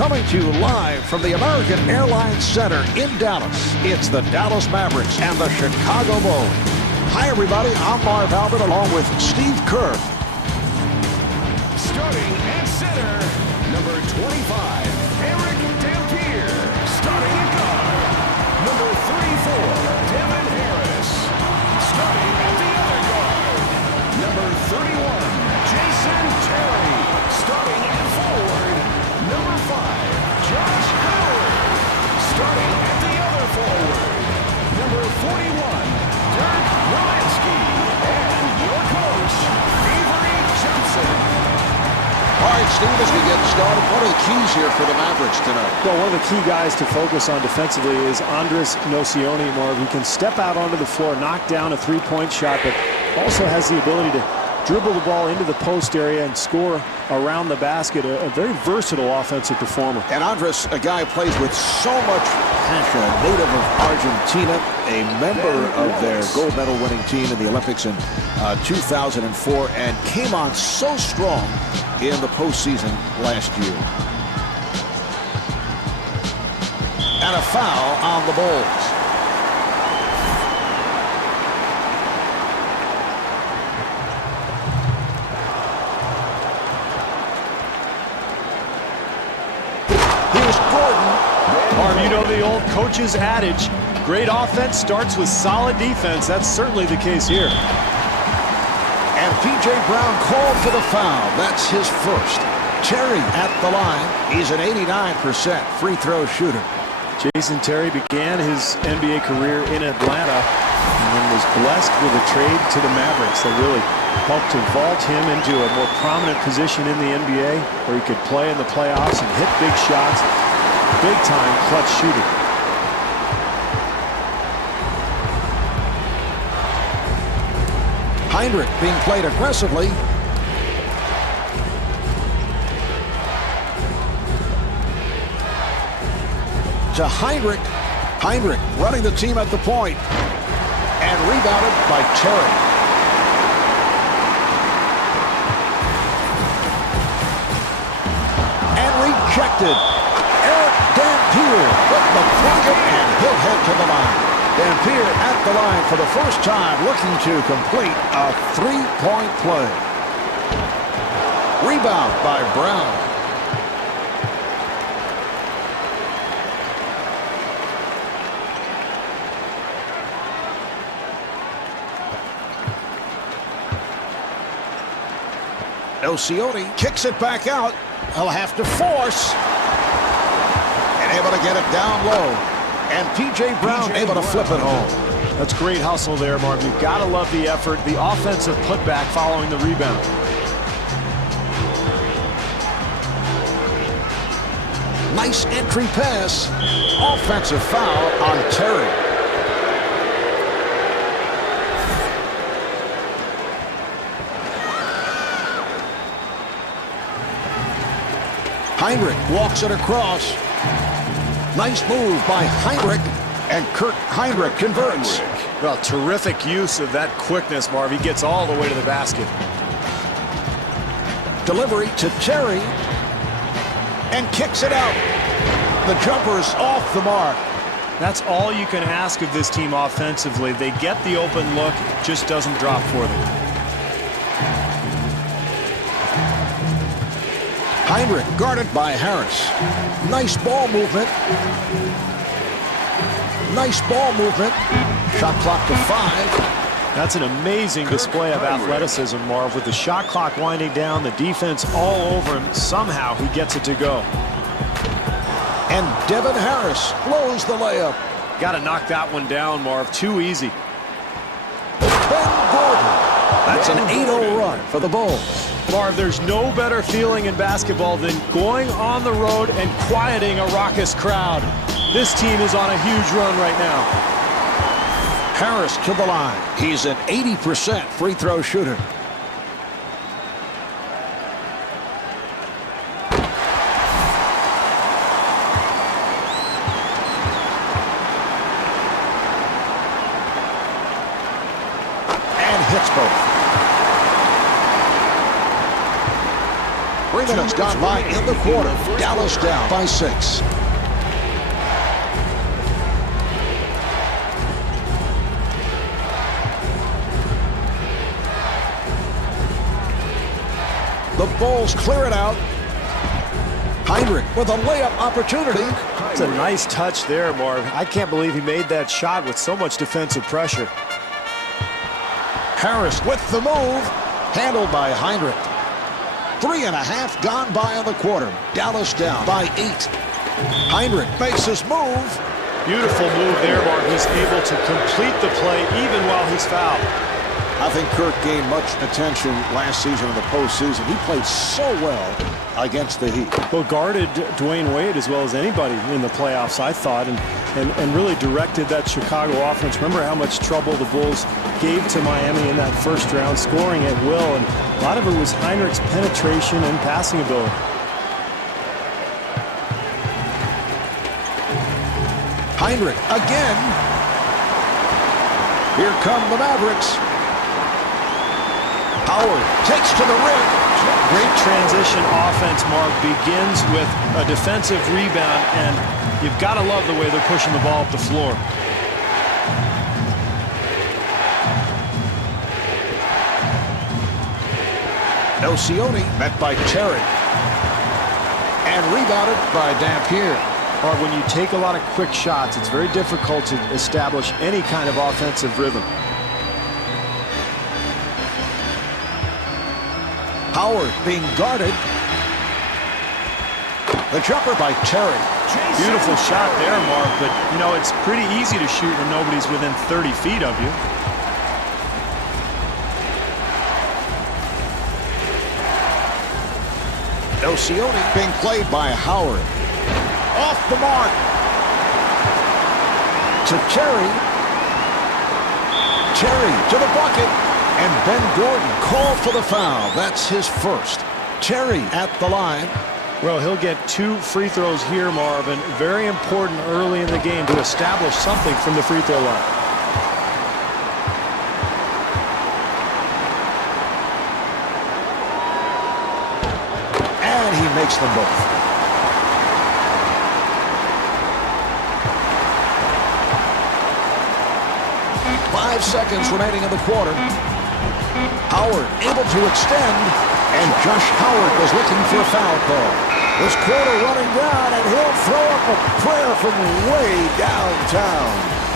Coming to you live from the American Airlines Center in Dallas, it's the Dallas Mavericks and the Chicago Bulls. Hi, everybody. I'm Marv Albert along with Steve Kerr. Starting at center, number 25, Eric Dampier. Starting at guard, number 34, Devin Harris. Starting at the other guard, number 31, Jason Terry. Starting at forward, number 5, Josh Howard. Starting at the other forward, number 41, Dirk Nowitzki. And your coach, Avery Johnson. All right, Steve, as we get started, what are the keys here for the Mavericks tonight? Well, one of the key guys to focus on defensively is Andres Nocioni, Marv, who can step out onto the floor, knock down a three-point shot, but also has the ability to dribble the ball into the post area and score around the basket. A very versatile offensive performer. And Andres, a guy who plays with so much passion, a native of Argentina, a member of their gold medal winning team in the Olympics in 2004, and came on so strong in the postseason last year. And a foul on the Bulls. Here's Gordon. Marv, you know the old coach's adage, great offense starts with solid defense. That's certainly the case here. And P.J. Brown called for the foul. That's his first. Terry at the line. He's an 89% free throw shooter. Jason Terry began his NBA career in Atlanta and was blessed with a trade to the Mavericks that really helped to vault him into a more prominent position in the NBA where he could play in the playoffs and hit big shots. Big-time clutch shooter. Heinrich being played aggressively. To Heinrich. Heinrich running the team at the point. And rebounded by Terry. And rejected. Eric Dampier with the bucket, and he'll head to the line. Dampier at the line for the first time, looking to complete a three-point play. Rebound by Brown. Nocioni kicks it back out. He'll have to force. And able to get it down low. And P.J. Brown able to flip it home. That's great hustle there, Marv. You've got to love the effort, the offensive putback following the rebound. Nice entry pass. Offensive foul on Terry. Heinrich walks it across. Nice move by Heinrich, and Kurt Heinrich converts. Well, terrific use of that quickness, Marv. He gets all the way to the basket. Delivery to Terry, and kicks it out. The jumper's off the mark. That's all you can ask of this team offensively. They get the open look, it just doesn't drop for them. Heinrich guarded by Harris. Nice ball movement. Nice ball movement. Shot clock to 5. That's an amazing display of athleticism, Marv. With the shot clock winding down, the defense all over him. Somehow he gets it to go. And Devin Harris blows the layup. Got to knock that one down, Marv. Too easy. Ben Gordon. That's an 8-0 run for the Bulls. Marv, there's no better feeling in basketball than going on the road and quieting a raucous crowd. This team is on a huge run right now. Harris to the line. He's an 80% free throw shooter. And hits both. minutes gone by in the quarter. Dallas down by 6. The Bulls clear it out. Heinrich with a layup opportunity. It's a nice touch there, Marv. I can't believe he made that shot with so much defensive pressure. Harris with the move. Handled by Heinrich. 3.5 gone by in the quarter. Dallas down by 8. Heinrich makes his move. Beautiful move there, Marv. He's able to complete the play even while he's fouled. I think Kirk gained much attention last season in the postseason. He played so well against the Heat. Well, guarded Dwayne Wade as well as anybody in the playoffs, I thought, and really directed that Chicago offense. Remember how much trouble the Bulls gave to Miami in that first round, scoring at will, and a lot of it was Heinrich's penetration and passing ability. Heinrich again. Here come the Mavericks. Howard takes to the rim. Great transition offense, Mark, begins with a defensive rebound, and you've got to love the way they're pushing the ball up the floor. Nocioni met by Terry. And rebounded by Dampier. Mark, when you take a lot of quick shots, it's very difficult to establish any kind of offensive rhythm. Howard being guarded. The jumper by Terry. Beautiful shot there, Mark, but, you know, it's pretty easy to shoot when nobody's within 30 feet of you. Nocioni being played by Howard. Off the mark. To Terry. Terry to the bucket. And Ben Gordon called for the foul. That's his first. Terry at the line. Well, he'll get 2 free throws here, Marvin. Very important early in the game to establish something from the free throw line. And he makes them both. Five seconds remaining in the quarter. Howard able to extend, and Josh Howard was looking for a foul call. This quarter running down, and he'll throw up a prayer from way downtown.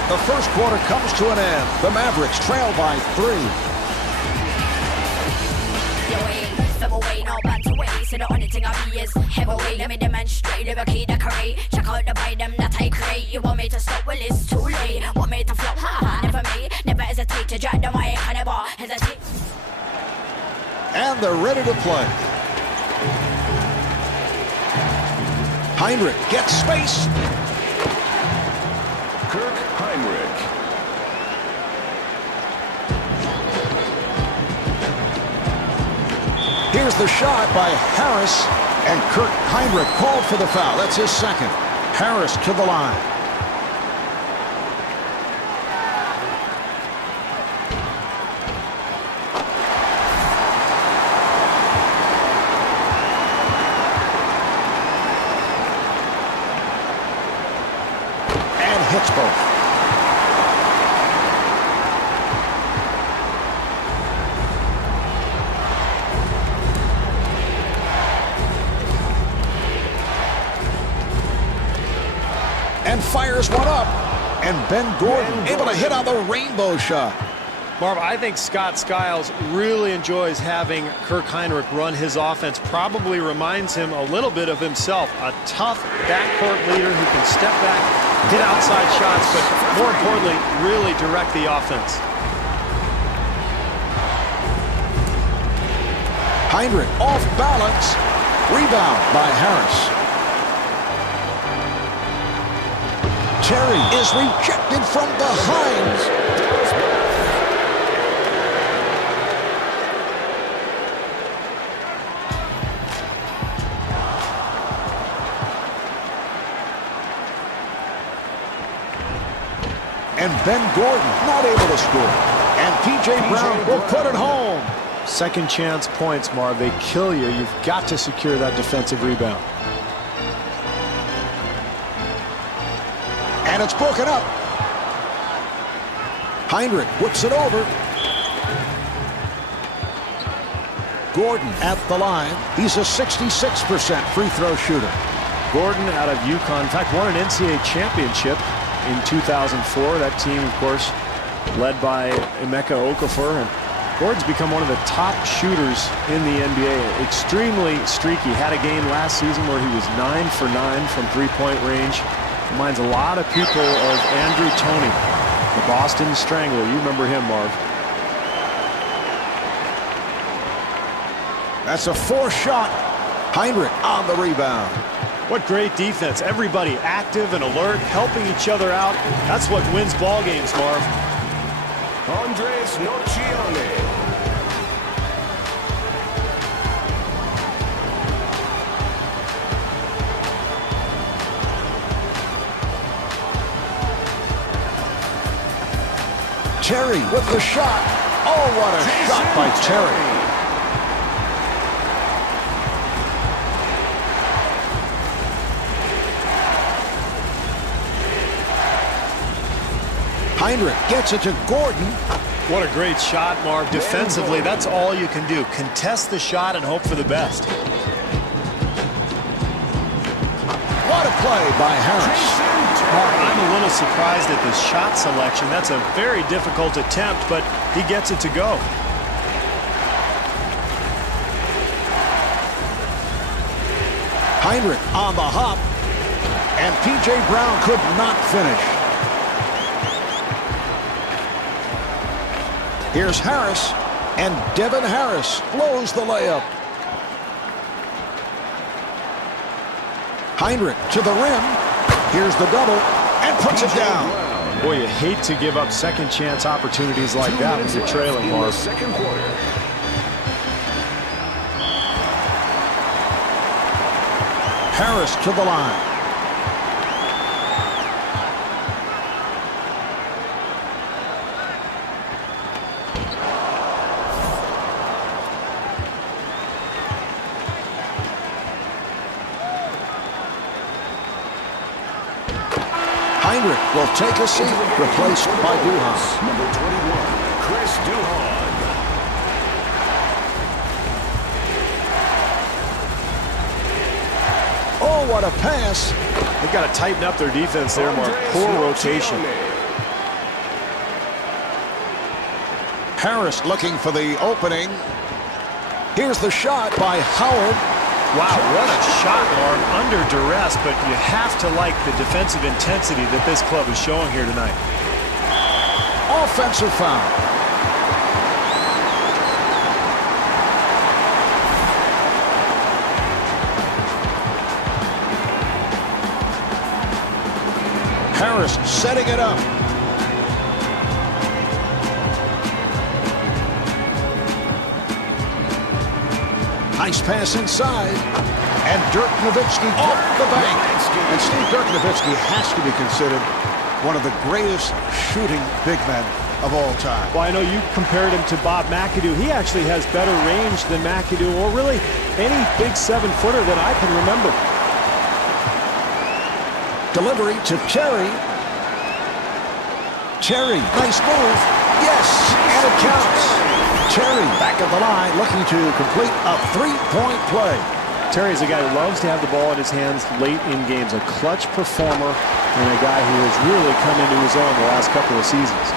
The first quarter comes to an end. The Mavericks trail by 3. So the only thing I be is heavyweight. Let me demonstrate the key decorate. Check out the item that I create. You want me to stop? Well, it's too late. Want me to flop? Ha, never me. Never hesitate to drag the mic. I never hesitate. And they're ready to play. Heinrich gets space. Kirk Heinrich. Here's the shot by Harris, and Kirk Heinrich called for the foul. That's his second. Harris to the line. And hits both. And fires one up. And Ben Gordon able to hit on the rainbow shot. Marv, I think Scott Skiles really enjoys having Kirk Heinrich run his offense. Probably reminds him a little bit of himself. A tough backcourt leader who can step back, hit outside shots, but more importantly, really direct the offense. Heinrich off balance. Rebound by Harris. Terry is rejected from behind. And Ben Gordon not able to score. And P.J. Brown will put it home. Second chance points, Marv. They kill you. You've got to secure that defensive rebound. And it's broken up. Heinrich whips it over. Gordon at the line. He's a 66% free throw shooter. Gordon out of UConn. In fact, won an NCAA championship in 2004. That team, of course, led by Emeka Okafor. And Gordon's become one of the top shooters in the NBA. Extremely streaky. Had a game last season where he was 9 for 9 from three-point range. Reminds a lot of people of Andrew Toney, the Boston Strangler. You remember him, Marv. That's a fourth shot. Heinrich on the rebound. What great defense. Everybody active and alert, helping each other out. That's what wins ball games, Marv. Andres Nocione. Terry with the shot. Oh, what a shot by Terry. Heinrich gets it to Gordon. What a great shot, Marv. Defensively, that's all you can do. Contest the shot and hope for the best. What a play by Harris. Marv, I'm a little surprised at the shot selection. That's a very difficult attempt, but he gets it to go. Heinrich on the hop. And P.J. Brown could not finish. Here's Harris, and Devin Harris blows the layup. Heinrich to the rim. Here's the double, and puts it down. Boy, you hate to give up second chance opportunities like that when you're trailing, Marv. Second quarter. Harris to the line. Heinrich will take a seat, replaced by Duhon. Number 21, Chris Duhon. Oh, what a pass. They've got to tighten up their defense there, Mark. Poor rotation. Harris looking for the opening. Here's the shot by Howard. Wow, what a shot, Marv. Under duress, but you have to like the defensive intensity that this club is showing here tonight. Offensive foul. Harris setting it up. Nice pass inside. And Dirk Nowitzki off the bank. And Steve Dirk Nowitzki has to be considered one of the greatest shooting big men of all time. Well, I know you compared him to Bob McAdoo. He actually has better range than McAdoo, or really any big 7-footer that I can remember. Delivery to Terry. Terry, nice move. Yes, and it counts. Terry back at the line looking to complete a three-point play. Terry's a guy who loves to have the ball in his hands late in games, a clutch performer and a guy who has really come into his own the last couple of seasons.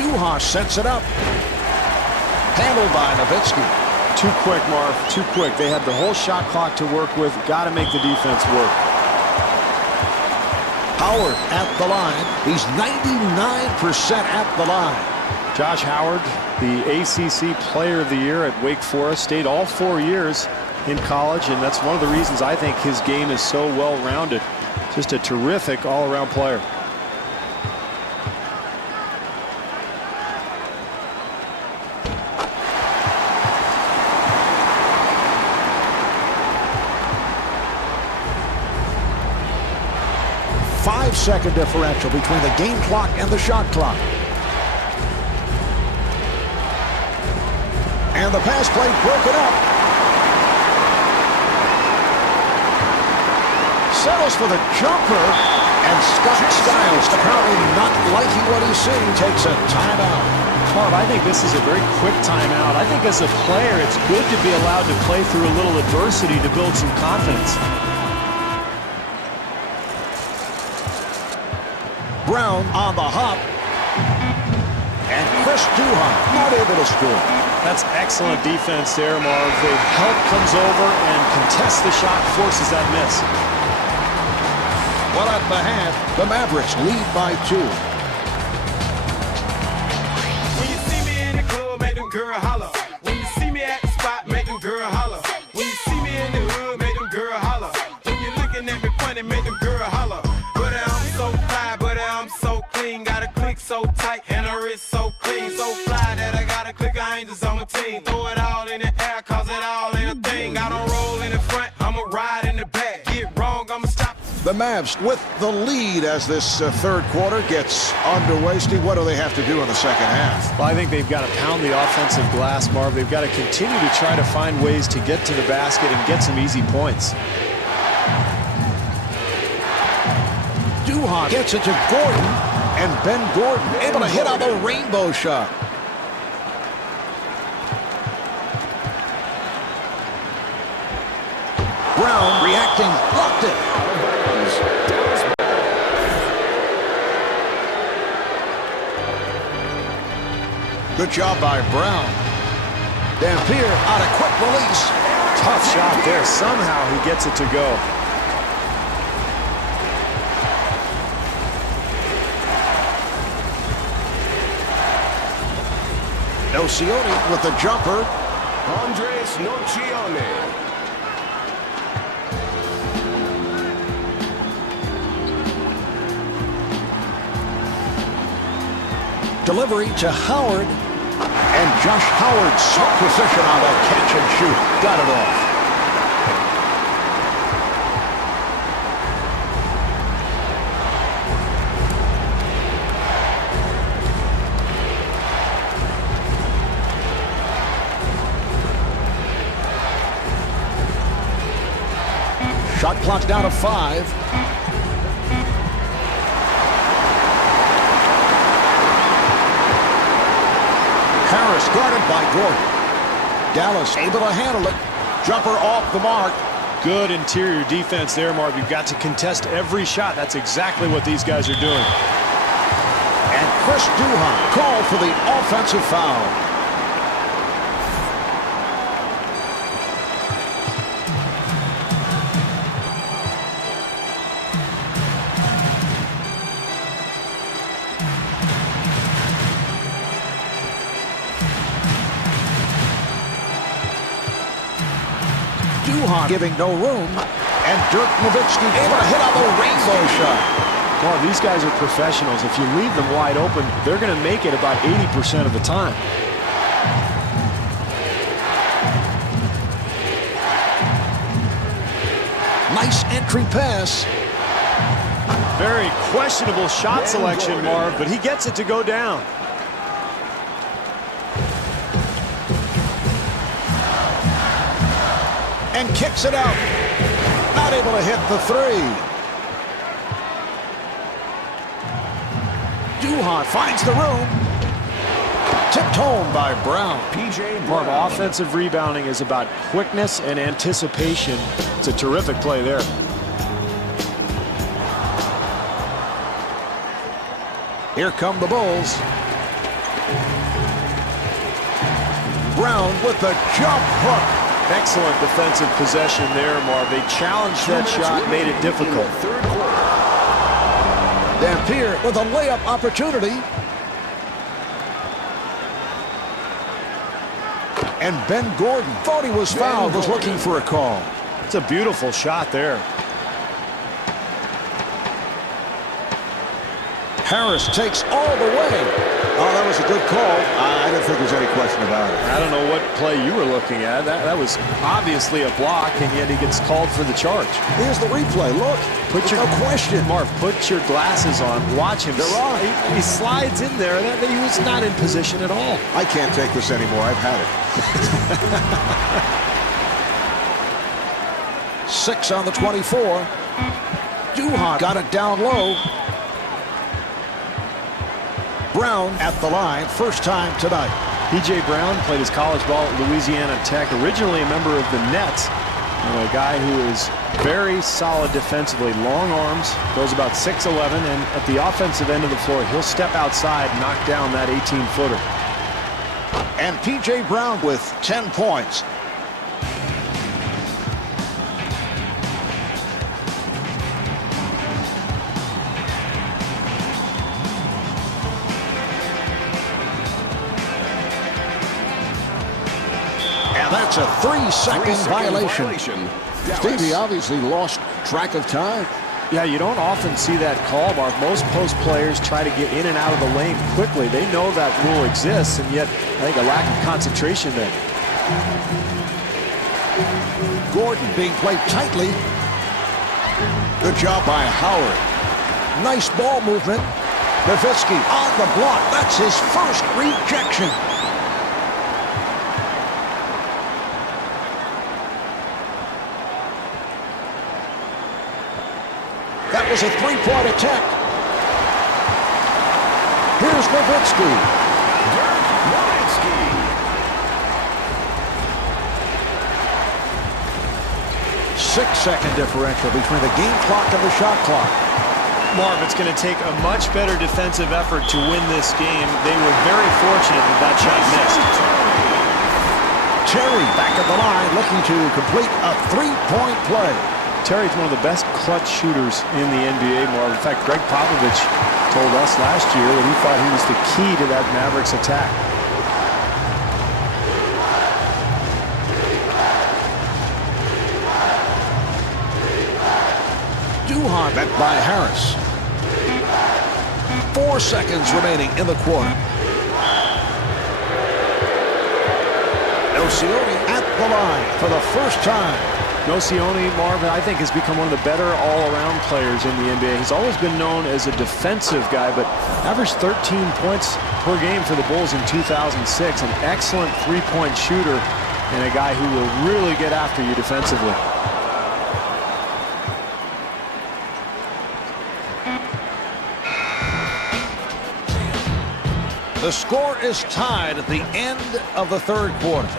Duhon sets it up. Handled by Nowitzki. Too quick, Marv. Too quick. They had the whole shot clock to work with. Got to make the defense work. Howard at the line. He's 99% at the line. Josh Howard, the ACC Player of the Year at Wake Forest, stayed all 4 years in college, and that's one of the reasons I think his game is so well-rounded. Just a terrific all-around player. 5-second differential between the game clock and the shot clock. And the pass play broken up. Settles for the jumper, and Scott Skiles, apparently not liking what he's seeing, takes a timeout. Marv, I think this is a very quick timeout. I think as a player, it's good to be allowed to play through a little adversity to build some confidence. Brown on the hop. And Chris Duhon not able to score. That's excellent defense there, Marv. The help comes over and contests the shot, forces that miss. Well, at the half, the Mavericks lead by 2. When you see me in the club, make them girl holler. When you see me at the spot, make them girl holler. When you see me in the hood, make them girl holler. When you're looking at me funny, make them girl holler. But I'm so fly, but I'm so clean. Got a click so tight and a wrist so clean. So fly that I got a click of angels on my team. Throw it all in the air, cause it all ain't a thing. I don't roll in the front, I'ma ride in the back. Get wrong, I'ma stop. The Mavs with the lead as this third quarter gets underway. Steve, what do they have to do in the second half? Well, I think they've got to pound the offensive glass, Marv. They've got to continue to try to find ways to get to the basket and get some easy points. Duhon gets it to Gordon, and Ben Gordon able to hit on the rainbow shot. Brown reacting, blocked it. Good job by Brown. Dampier on a quick release. Tough shot there. Somehow he gets it to go. Nocioni with the jumper. Andres Nocioni. Delivery to Howard. And Josh Howard, so precision on that catch and shoot. Got it off. Shot clock down to 5. Harris guarded by Gordon. Dallas able to handle it. Jumper off the mark. Good interior defense there, Marv. You've got to contest every shot. That's exactly what these guys are doing. And Chris Duhon called for the offensive foul. Duhon giving no room, and Dirk Nowitzki able to hit on the rainbow shot. Well, these guys are professionals. If you leave them wide open, they're going to make it about 80% of the time. Nice entry pass. Very questionable shot selection, Marv, but he gets it to go down. And kicks it out. Not able to hit the 3. Duhon finds the room. Tipped home by Brown. PJ Marv, Brown. offensive rebounding is about quickness and anticipation. It's a terrific play there. Here come the Bulls. Brown with the jump hook. Excellent defensive possession there, Marv. They challenged that shot, made it difficult. Third quarter. Dampier with a layup opportunity. And Ben Gordon thought he was fouled, was looking for a call. It's a beautiful shot there. Harris takes all the way. Oh, that was a good call. I don't think there's any question about it. I don't know what play you were looking at. That was obviously a block, and yet he gets called for the charge. Here's the replay. Look, no question. Marv, put your glasses on. Watch him. They're on. He slides in there. He was not in position at all. I can't take this anymore. I've had it. 6 on the 24. Duhan got it down low. Brown at the line, first time tonight. P.J. Brown played his college ball at Louisiana Tech, originally a member of the Nets, and a guy who is very solid defensively. Long arms, goes about 6'11", and at the offensive end of the floor, he'll step outside, knock down that 18-footer. And P.J. Brown with 10 points. That's a 3-second violation. Stevie obviously lost track of time. Yeah, you don't often see that call, Mark. Most post players try to get in and out of the lane quickly. They know that rule exists, and yet I think a lack of concentration there. Gordon being played tightly. Good job by Howard. Nice ball movement. Nowitzki on the block. That's his first rejection. That was a three-point attempt. Here's Nowitzki. Dirk Nowitzki. 6-second differential between the game clock and the shot clock. Marv, it's going to take a much better defensive effort to win this game. They were very fortunate that shot missed. Terry back at the line looking to complete a three-point play. Terry's one of the best clutch shooters in the NBA, Marv. In fact, Greg Popovich told us last year that he thought he was the key to that Mavericks attack. Duhan met by Harris. 4 seconds remaining in the quarter. Nocioni at the line for the first time. Nocioni, Marv, I think has become one of the better all-around players in the NBA. He's always been known as a defensive guy, but averaged 13 points per game for the Bulls in 2006. An excellent three-point shooter and a guy who will really get after you defensively. The score is tied at the end of the third quarter.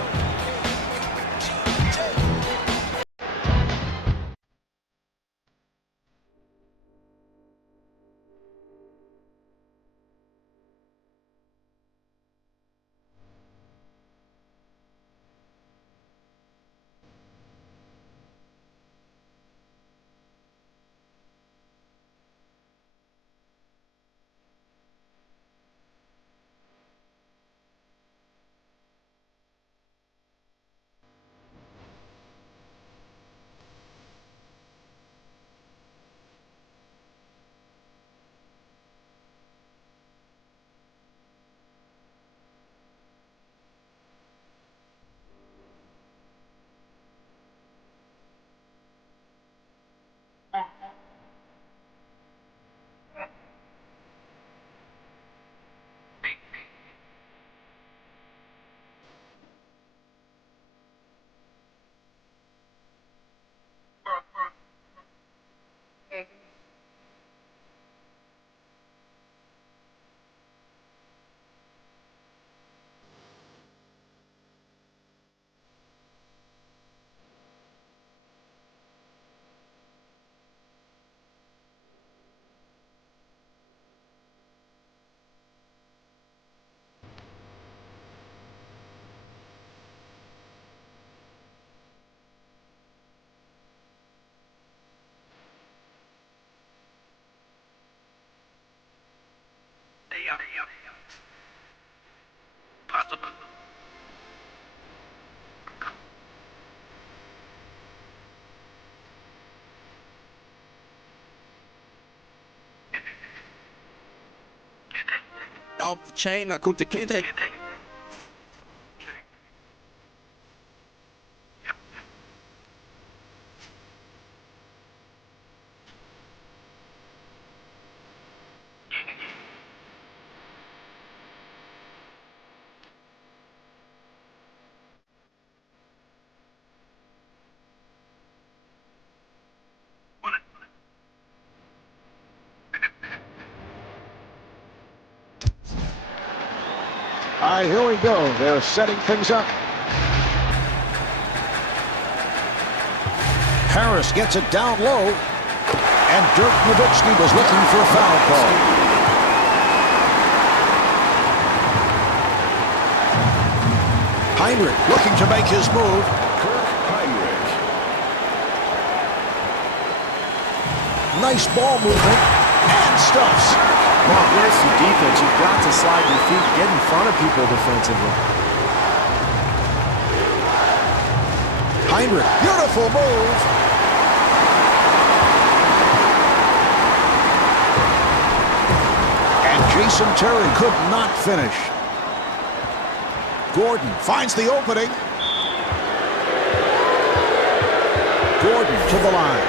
off the chain, I could take it. All right, here we go. They're setting things up. Harris gets it down low, and Dirk Nowitzki was looking for a foul call. Heinrich looking to make his move. Heinrich. Nice ball movement, and stuffs. Well, here's some defense. You've got to slide your feet, get in front of people defensively. Heinrich, beautiful move. And Jason Terry could not finish. Gordon finds the opening. Gordon to the line.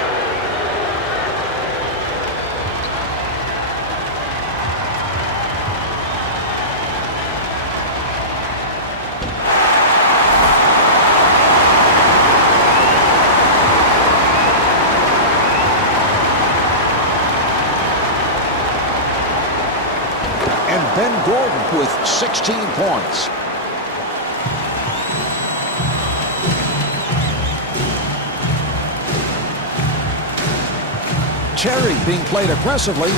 And Ben Gordon with 16 points. Terry being played aggressively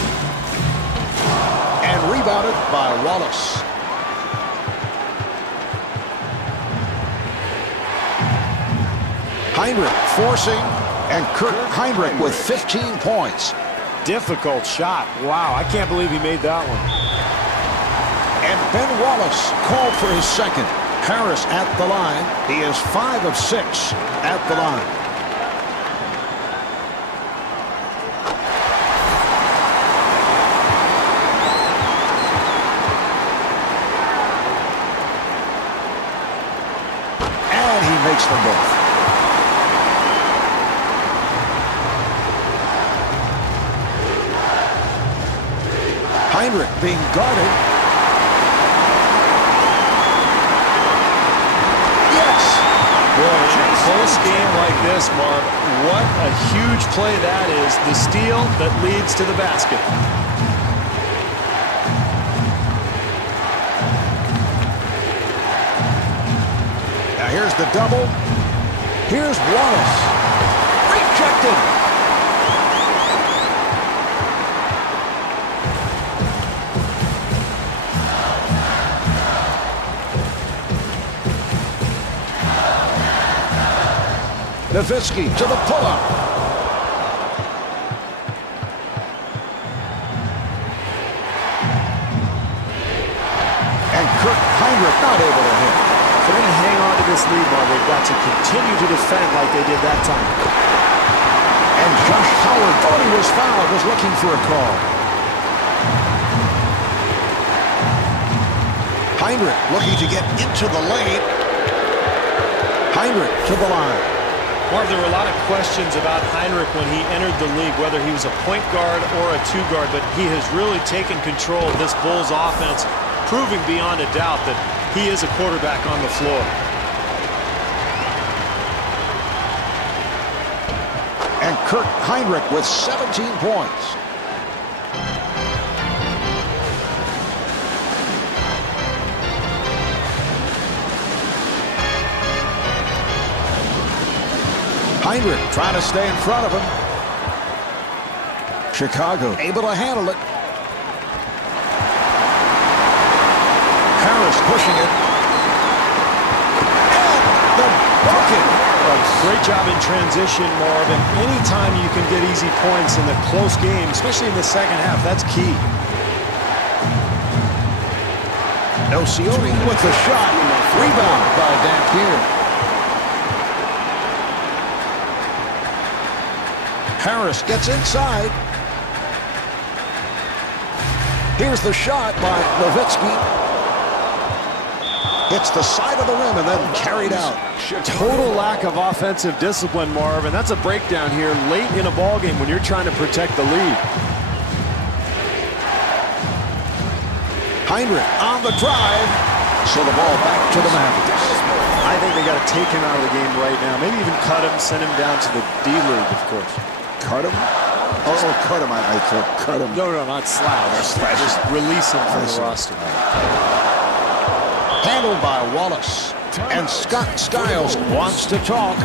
and rebounded by Wallace. Heinrich forcing, and Kurt Heinrich with 15 points. Difficult shot. Wow, I can't believe he made that one. And Ben Wallace called for his second. Harris at the line. He is 5 of 6 at the line. And he makes them both. Heinrich being guarded. Yes. Boy, in a close game like this, Marv, what a huge play that is. The steal that leads to the basket. Now here's the double. Here's Wallace. Rejected. Nowitzki to the pull-up. And Kurt Heinrich not able to hit. If they're going to hang on to this lead, Marv, they've got to continue to defend like they did that time. And Josh Howard thought he was fouled, was looking for a call. Heinrich looking to get into the lane. Heinrich to the line. Marv, there were a lot of questions about Heinrich when he entered the league, whether he was a point guard or a two guard, but he has really taken control of this Bulls offense, proving beyond a doubt that he is a quarterback on the floor. And Kurt Heinrich with 17 points. Heinrich trying to stay in front of him. Chicago able to handle it. Harris pushing it. And the bucket. Great job in transition, Marvin. Anytime you can get easy points in the close game, especially in the second half, that's key. Nocioni with the shot. Rebound by Dampier. Harris gets inside. Here's the shot by Nowitzki. Hits the side of the rim and then carried out. Total lack of offensive discipline, Marv, and that's a breakdown here late in a ball game when you're trying to protect the lead. Heinrich on the drive. So the ball back to the Mavericks. I think they got to take him out of the game right now. Maybe even cut him, send him down to the D-League, of course. Cut him? Oh, cut him. I thought cut him. No, not slash. Just release him from the roster. Handled by Wallace. And Scott Skiles wants to talk.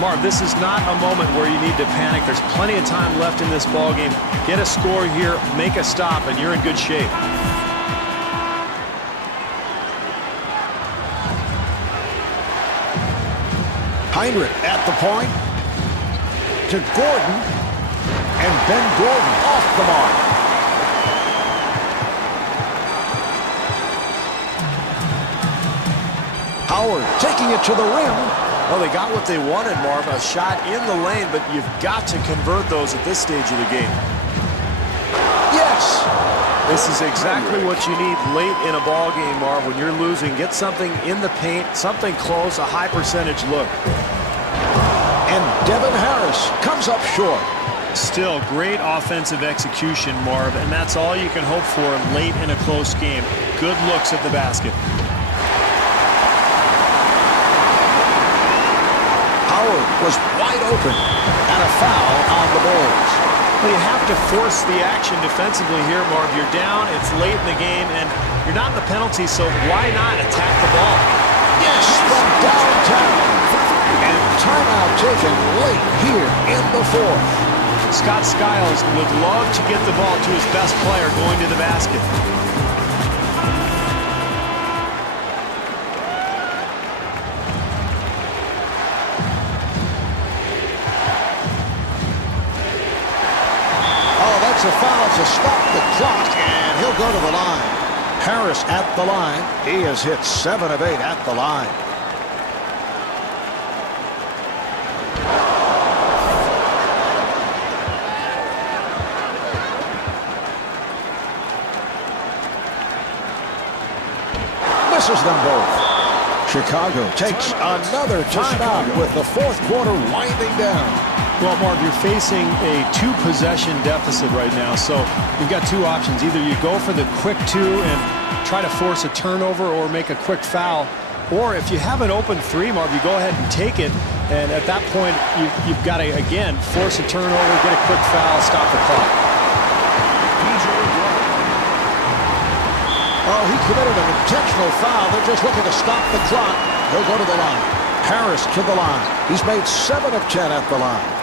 Marv, this is not a moment where you need to panic. There's plenty of time left in this ball game. Get a score here, make a stop, and you're in good shape. Heinrich at the point to Gordon, and Ben Gordon off the mark. Howard taking it to the rim. Well, they got what they wanted, Marv, a shot in the lane, but you've got to convert those at this stage of the game. Yes! This is exactly what you need late in a ball game, Marv. When you're losing, get something in the paint, something close, a high percentage look. And Devin Harris comes up short. Still, great offensive execution, Marv, and that's all you can hope for late in a close game. Good looks at the basket. Howard was wide open, and a foul on the Bulls. Well, you have to force the action defensively here, Marv. You're down, it's late in the game, and you're not in the penalty, so why not attack the ball? Yes, from downtown. And timeout taken late here in the fourth. Scott Skiles would love to get the ball to his best player going to the basket. A foul to stop the clock, and he'll go to the line. Harris at the line. He has hit 7 of 8 at the line. Misses them both. Chicago takes another timeout with the fourth quarter winding down. Well, Marv, you're facing a 2-possession deficit right now, so you've got two options. Either you go for the quick 2 and try to force a turnover or make a quick foul, or if you have an open 3, Marv, you go ahead and take it, and at that point, you've got to, again, force a turnover, get a quick foul, stop the clock. Oh, he committed an intentional foul. They're just looking to stop the clock. He'll go to the line. Harris to the line. He's made 7 of 10 at the line.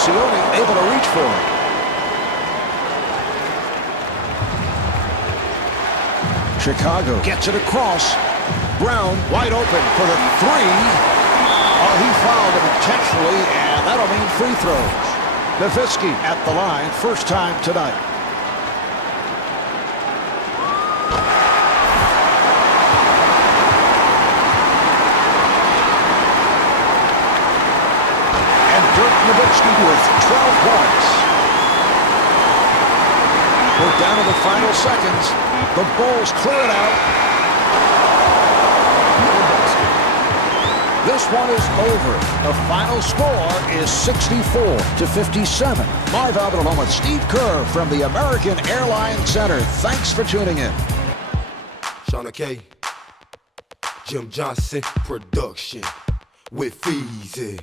Sione able to reach for it. Chicago gets it across. Brown wide open for the 3. Oh, he fouled him intentionally, and that'll mean free throws. Nowitzki at the line, first time tonight. Nowitzki with 12 points. We're down to the final seconds. The Bulls clear it out. This one is over. The final score is 64-57. Live out at home with Steve Kerr from the American Airlines Center. Thanks for tuning in. Shauna K. Jim Johnson production with Feezy.